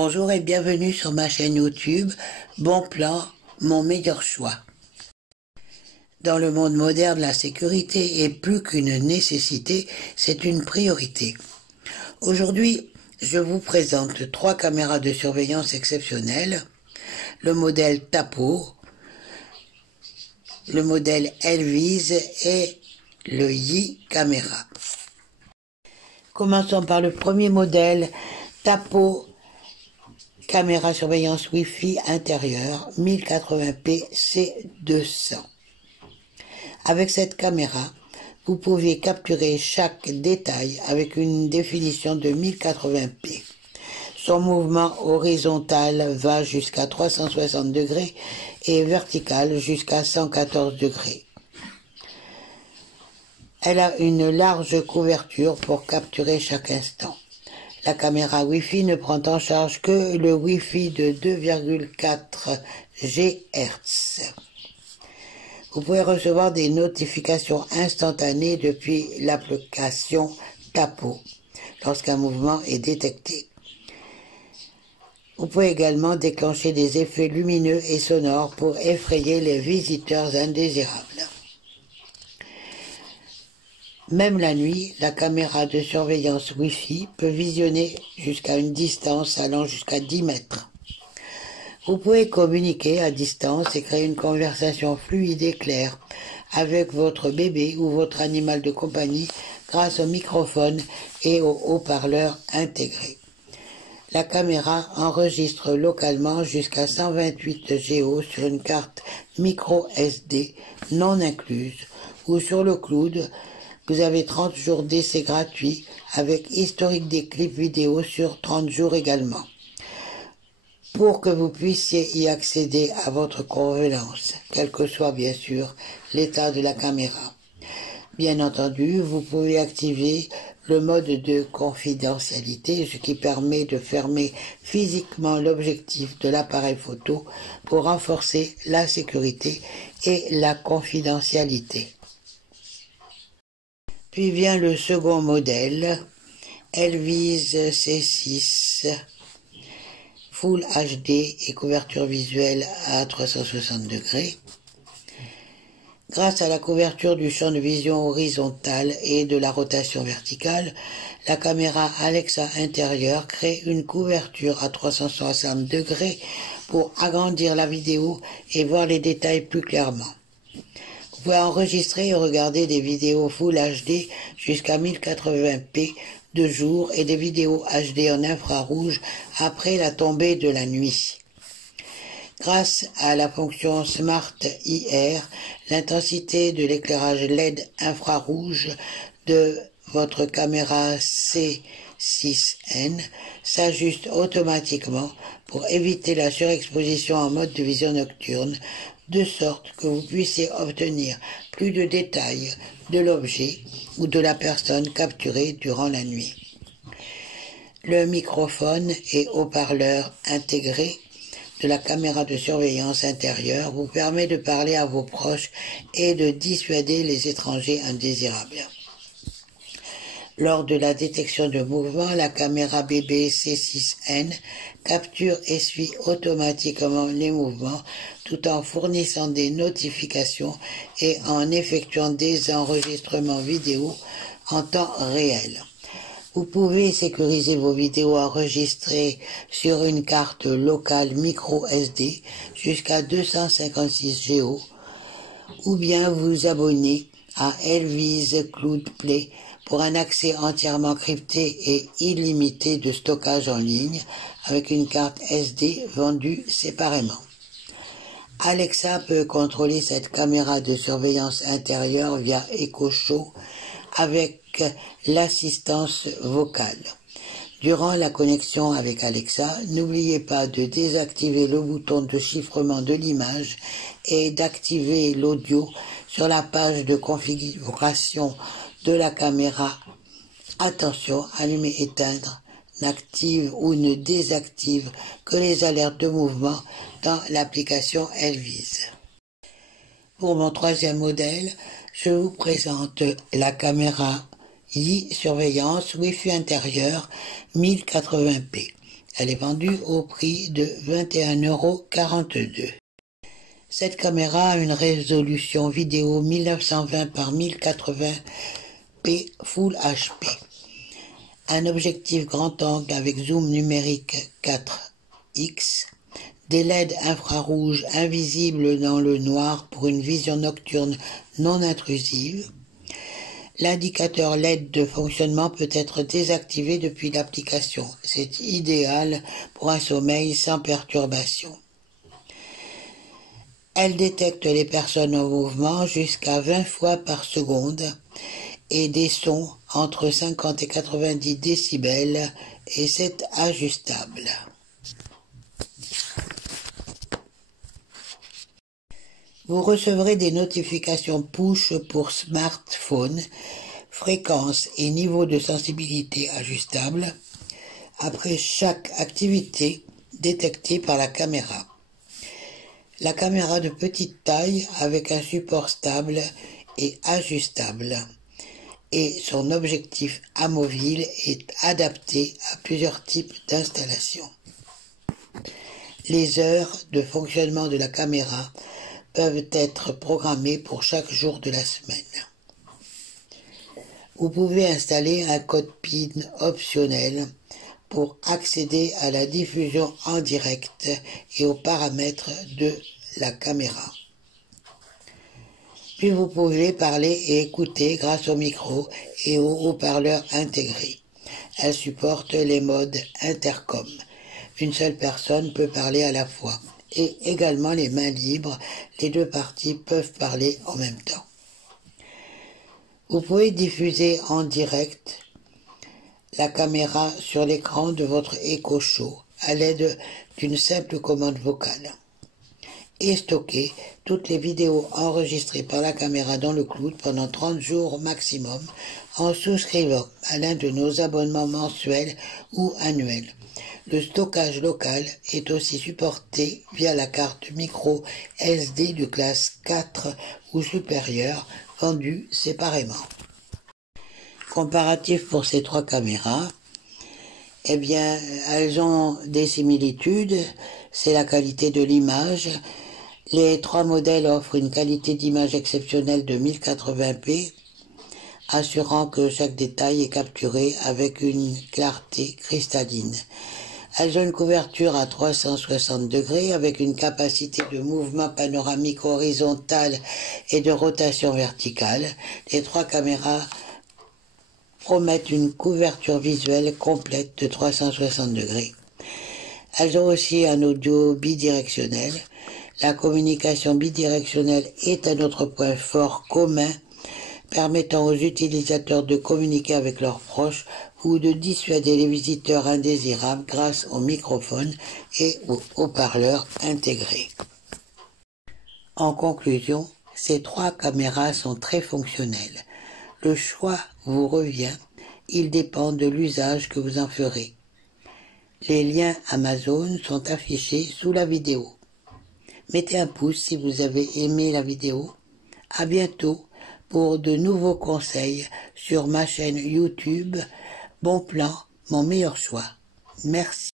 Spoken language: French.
Bonjour et bienvenue sur ma chaîne YouTube Bon Plan, mon meilleur choix. Dans le monde moderne, la sécurité est plus qu'une nécessité, c'est une priorité. Aujourd'hui, je vous présente 3 caméras de surveillance exceptionnelles, le modèle Tapo, le modèle Elvise et le Yi Camera. Commençons par le premier modèle, Tapo caméra surveillance Wi-Fi intérieure 1080p C200. Avec cette caméra, vous pouvez capturer chaque détail avec une définition de 1080p. Son mouvement horizontal va jusqu'à 360 degrés et vertical jusqu'à 114 degrés. Elle a une large couverture pour capturer chaque instant. La caméra Wi-Fi ne prend en charge que le Wi-Fi de 2,4 GHz. Vous pouvez recevoir des notifications instantanées depuis l'application Tapo lorsqu'un mouvement est détecté. Vous pouvez également déclencher des effets lumineux et sonores pour effrayer les visiteurs indésirables. Même la nuit, la caméra de surveillance Wi-Fi peut visionner jusqu'à une distance allant jusqu'à 10 mètres. Vous pouvez communiquer à distance et créer une conversation fluide et claire avec votre bébé ou votre animal de compagnie grâce au microphone et au haut-parleur intégré. La caméra enregistre localement jusqu'à 128 Go sur une carte micro SD non incluse ou sur le cloud. Vous avez 30 jours d'essai gratuit avec historique des clips vidéo sur 30 jours également, pour que vous puissiez y accéder à votre convenance, quel que soit bien sûr l'état de la caméra. Bien entendu, vous pouvez activer le mode de confidentialité, ce qui permet de fermer physiquement l'objectif de l'appareil photo pour renforcer la sécurité et la confidentialité. Puis vient le second modèle, Elvise C6, Full HD et couverture visuelle à 360 degrés. Grâce à la couverture du champ de vision horizontal et de la rotation verticale, la caméra Alexa intérieure crée une couverture à 360 degrés pour agrandir la vidéo et voir les détails plus clairement. Vous pouvez enregistrer et regarder des vidéos Full HD jusqu'à 1080p de jour et des vidéos HD en infrarouge après la tombée de la nuit. Grâce à la fonction Smart IR, l'intensité de l'éclairage LED infrarouge de votre caméra C6N s'ajuste automatiquement pour éviter la surexposition en mode de vision nocturne, de sorte que vous puissiez obtenir plus de détails de l'objet ou de la personne capturée durant la nuit. Le microphone et haut-parleur intégré de la caméra de surveillance intérieure vous permet de parler à vos proches et de dissuader les étrangers indésirables. Lors de la détection de mouvement, la caméra bébé C6N capture et suit automatiquement les mouvements tout en fournissant des notifications et en effectuant des enregistrements vidéo en temps réel. Vous pouvez sécuriser vos vidéos enregistrées sur une carte locale micro SD jusqu'à 256 Go ou bien vous abonner à Elvise Cloud Play pour un accès entièrement crypté et illimité de stockage en ligne avec une carte SD vendue séparément. Alexa peut contrôler cette caméra de surveillance intérieure via Echo Show avec l'assistance vocale. Durant la connexion avec Alexa, n'oubliez pas de désactiver le bouton de chiffrement de l'image et d'activer l'audio sur la page de configuration de la caméra. Attention, allumer, éteindre, n'active ou ne désactive que les alertes de mouvement dans l'application Elvise. Pour mon troisième modèle, je vous présente la caméra Yi Surveillance Wi-Fi intérieur 1080p. Elle est vendue au prix de 21,42 €. Cette caméra a une résolution vidéo 1920 par 1080p Full HP, un objectif grand angle avec zoom numérique 4x, des LED infrarouges invisibles dans le noir pour une vision nocturne non intrusive. L'indicateur LED de fonctionnement peut être désactivé depuis l'application. C'est idéal pour un sommeil sans perturbation. Elle détecte les personnes en mouvement jusqu'à 20 fois par seconde et des sons entre 50 et 90 décibels et c'est ajustable. Vous recevrez des notifications push pour smartphone, fréquence et niveau de sensibilité ajustable après chaque activité détectée par la caméra. La caméra de petite taille avec un support stable et ajustable et son objectif amovible est adapté à plusieurs types d'installations. Les heures de fonctionnement de la caméra peuvent être programmées pour chaque jour de la semaine. Vous pouvez installer un code PIN optionnel pour accéder à la diffusion en direct et aux paramètres de la caméra. Puis vous pouvez parler et écouter grâce au micro et aux haut-parleurs intégrés. Elle supporte les modes intercom. Une seule personne peut parler à la fois. Et également les mains libres, les deux parties peuvent parler en même temps. Vous pouvez diffuser en direct la caméra sur l'écran de votre Echo Show à l'aide d'une simple commande vocale et stocker toutes les vidéos enregistrées par la caméra dans le cloud pendant 30 jours maximum en souscrivant à l'un de nos abonnements mensuels ou annuels. Le stockage local est aussi supporté via la carte micro SD de classe 4 ou supérieure vendue séparément. Comparatif pour ces trois caméras, eh bien, elles ont des similitudes, c'est la qualité de l'image. Les trois modèles offrent une qualité d'image exceptionnelle de 1080p, assurant que chaque détail est capturé avec une clarté cristalline. Elles ont une couverture à 360 degrés avec une capacité de mouvement panoramique horizontal et de rotation verticale. Les trois caméras promettent une couverture visuelle complète de 360 degrés. Elles ont aussi un audio bidirectionnel. La communication bidirectionnelle est un autre point fort commun permettant aux utilisateurs de communiquer avec leurs proches ou de dissuader les visiteurs indésirables grâce au microphone et aux haut-parleurs intégrés. En conclusion, ces trois caméras sont très fonctionnelles. Le choix vous revient, il dépend de l'usage que vous en ferez. Les liens Amazon sont affichés sous la vidéo. Mettez un pouce si vous avez aimé la vidéo. À bientôt pour de nouveaux conseils sur ma chaîne YouTube Bon Plan, mon meilleur choix. Merci.